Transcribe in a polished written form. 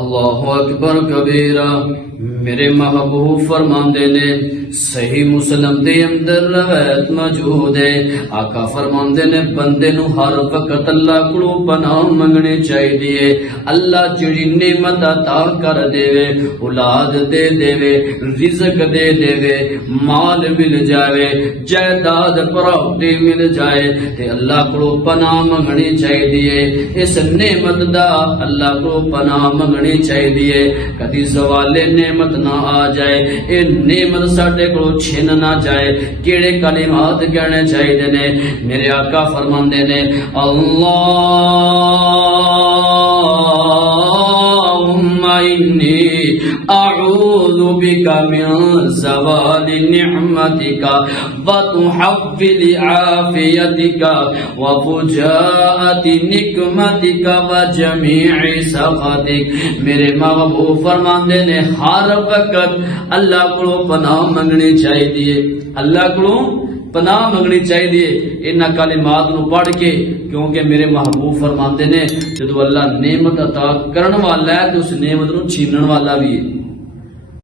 اللہ اکبر کبیرہ۔ میرے محبوب فرماندے نے صحیح مسلم دے اندر روایت موجود ہے، آقا فرماندے نے بندے نو ہر وقت اللہ کو پناہ منگنی چاہیے۔ اللہ جڑی نعمت عطا کر دے، اولاد دے دے، رزق دے دے، مال مل جائے، جائیداد پراپرٹی مل جائے تے اللہ کو پناہ منگنی چاہیے۔ اس نعمت دا اللہ کو پناہ منگنی چاہیے، کدی زوال نعمت نہ آ جائے، اے نعمت ساڈے کو چھن نہ جائے۔ کیڑے کلمات کہنے چاہیے نے؟ میرے آقا فرماندے نے اللہم انی اعوذ بک من زوال نعمتک وتحول عافیتک وفجاءۃ نقمتک وجمیع سخطک۔ میرے محبوب فرماندے نے ہر وقت اللہ کو پناہ منگنی چاہیے، اللہ کو پناہ منگنی چاہیے ان کلمات نو پڑھ کے، کیونکہ میرے محبوب فرماندے نے جدو اللہ نعمت عطا کرن والا ہے تو اس نعمت نو چھینن والا بھی ہے۔